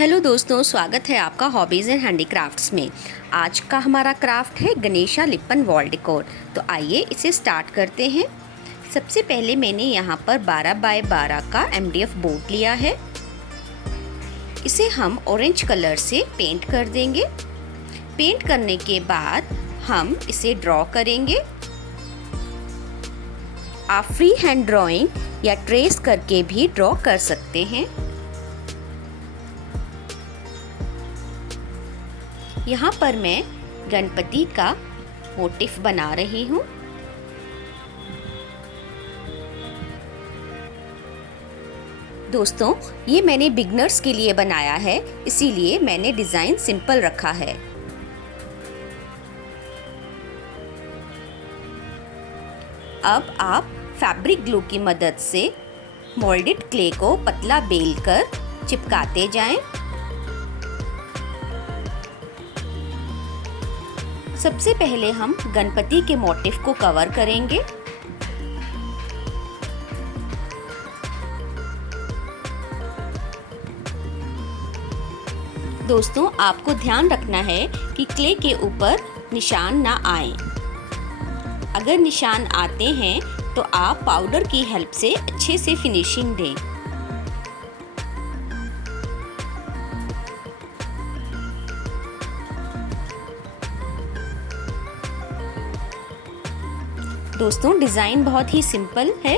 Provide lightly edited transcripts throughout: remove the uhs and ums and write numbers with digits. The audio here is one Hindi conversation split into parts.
हेलो दोस्तों, स्वागत है आपका हॉबीज़ एंड हैंडीक्राफ्ट्स में। आज का हमारा क्राफ्ट है गणेशा लिप्पन वॉल डेकोर। तो आइए इसे स्टार्ट करते हैं। सबसे पहले मैंने यहाँ पर 12 बाय 12 का MDF बोर्ड लिया है। इसे हम ऑरेंज कलर से पेंट कर देंगे। पेंट करने के बाद हम इसे ड्रॉ करेंगे। आप फ्री हैंड ड्राइंग या ट्रेस करके भी ड्रॉ कर सकते हैं। यहाँ पर मैं गणपति का मोटिफ बना रही हूँ। दोस्तों, ये मैंने बिगनर्स के लिए बनाया है, इसीलिए मैंने डिज़ाइन सिंपल रखा है। अब आप फैब्रिक ग्लू की मदद से मोल्डेड क्ले को पतला बेलकर चिपकाते जाएं। सबसे पहले हम गणपति के मोटिफ को कवर करेंगे। दोस्तों, आपको ध्यान रखना है कि क्ले के ऊपर निशान ना आए। अगर निशान आते हैं तो आप पाउडर की हेल्प से अच्छे से फिनिशिंग दें। दोस्तों, डिज़ाइन बहुत ही सिंपल है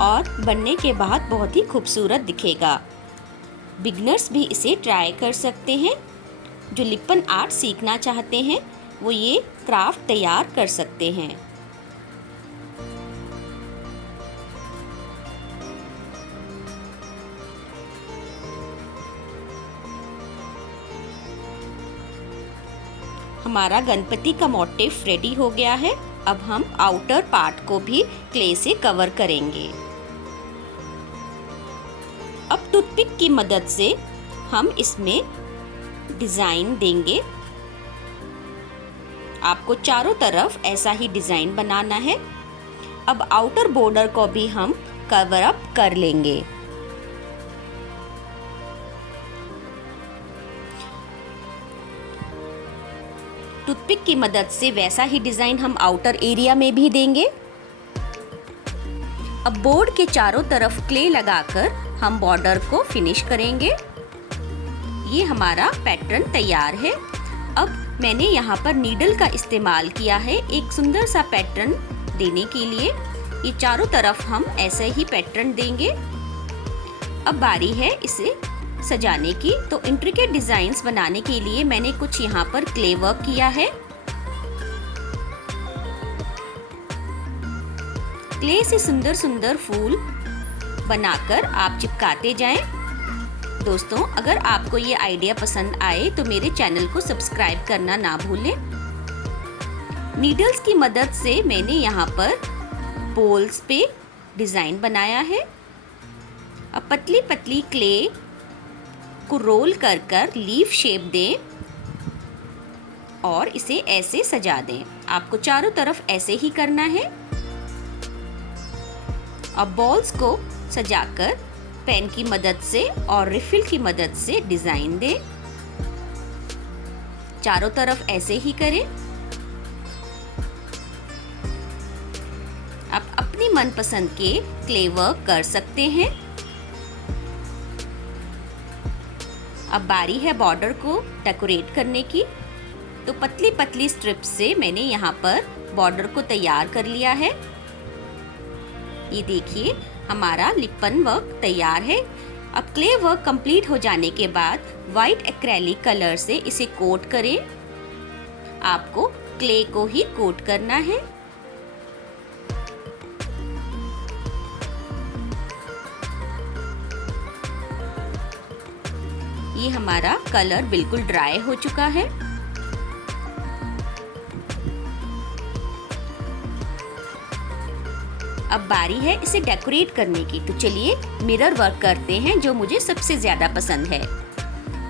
और बनने के बाद बहुत ही खूबसूरत दिखेगा। बिगनर्स भी इसे ट्राई कर सकते हैं। जो लिप्पन आर्ट सीखना चाहते हैं वो ये क्राफ्ट तैयार कर सकते हैं। हमारा गणपति का मोटिफ रेडी हो गया है। अब हम आउटर पार्ट को भी क्ले से कवर करेंगे। अब टूथपिक की मदद से हम इसमें डिज़ाइन देंगे। आपको चारों तरफ ऐसा ही डिज़ाइन बनाना है। अब आउटर बॉर्डर को भी हम कवर अप कर लेंगे। टूथपिक की मदद से वैसा ही डिज़ाइन हम आउटर एरिया में भी देंगे। अब बोर्ड के चारों तरफ क्ले लगाकर हम बॉर्डर को फिनिश करेंगे। ये हमारा पैटर्न तैयार है। अब मैंने यहाँ पर नीडल का इस्तेमाल किया है एक सुंदर सा पैटर्न देने के लिए। ये चारों तरफ हम ऐसे ही पैटर्न देंगे। अब बारी है इसे सजाने की। तो इंट्रिकेट डिजाइन्स बनाने के लिए मैंने कुछ यहाँ पर क्ले वर्क किया है। क्ले से सुंदर सुंदर फूल बनाकर आप चिपकाते जाएं। दोस्तों, अगर आपको ये आइडिया पसंद आए तो मेरे चैनल को सब्सक्राइब करना ना भूलें। नीडल्स की मदद से मैंने यहाँ पर बोल्स पे डिजाइन बनाया है। अब पतली पतली क्ले को रोल कर कर लीफ शेप दें और इसे ऐसे सजा दें। आपको चारों तरफ ऐसे ही करना है। अब बॉल्स को सजाकर पेन की मदद से और रिफिल की मदद से डिजाइन दें। चारों तरफ ऐसे ही करें। आप अपनी मनपसंद के क्ले वर्क कर सकते हैं। अब बारी है बॉर्डर को डेकोरेट करने की। तो पतली पतली स्ट्रिप्स से मैंने यहाँ पर बॉर्डर को तैयार कर लिया है। ये देखिए, हमारा लिप्पन वर्क तैयार है। अब क्ले वर्क कंप्लीट हो जाने के बाद वाइट एक्रेलिक कलर से इसे कोट करें। आपको क्ले को ही कोट करना है। ये हमारा कलर बिल्कुल ड्राई हो चुका है। अब बारी है इसे डेकोरेट करने की। तो चलिए मिरर वर्क करते हैं, जो मुझे सबसे ज़्यादा पसंद है।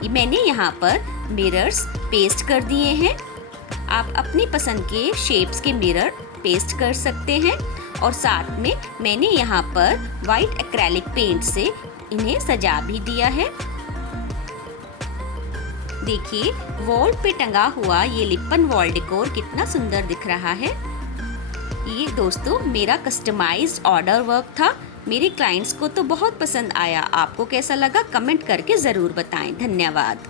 ये मैंने यहाँ पर मिरर्स पेस्ट कर दिए हैं। आप अपनी पसंद के शेप्स के मिरर पेस्ट कर सकते हैं। और साथ में मैंने यहाँ पर वाइट एक्रेलिक पेंट से इन्हें सजा भी दिया है। देखिए वॉल पे टंगा हुआ ये लिप्पन वॉल डेकोर कितना सुंदर दिख रहा है। ये दोस्तों मेरा कस्टमाइज्ड ऑर्डर वर्क था। मेरे क्लाइंट्स को तो बहुत पसंद आया। आपको कैसा लगा कमेंट करके ज़रूर बताएं। धन्यवाद।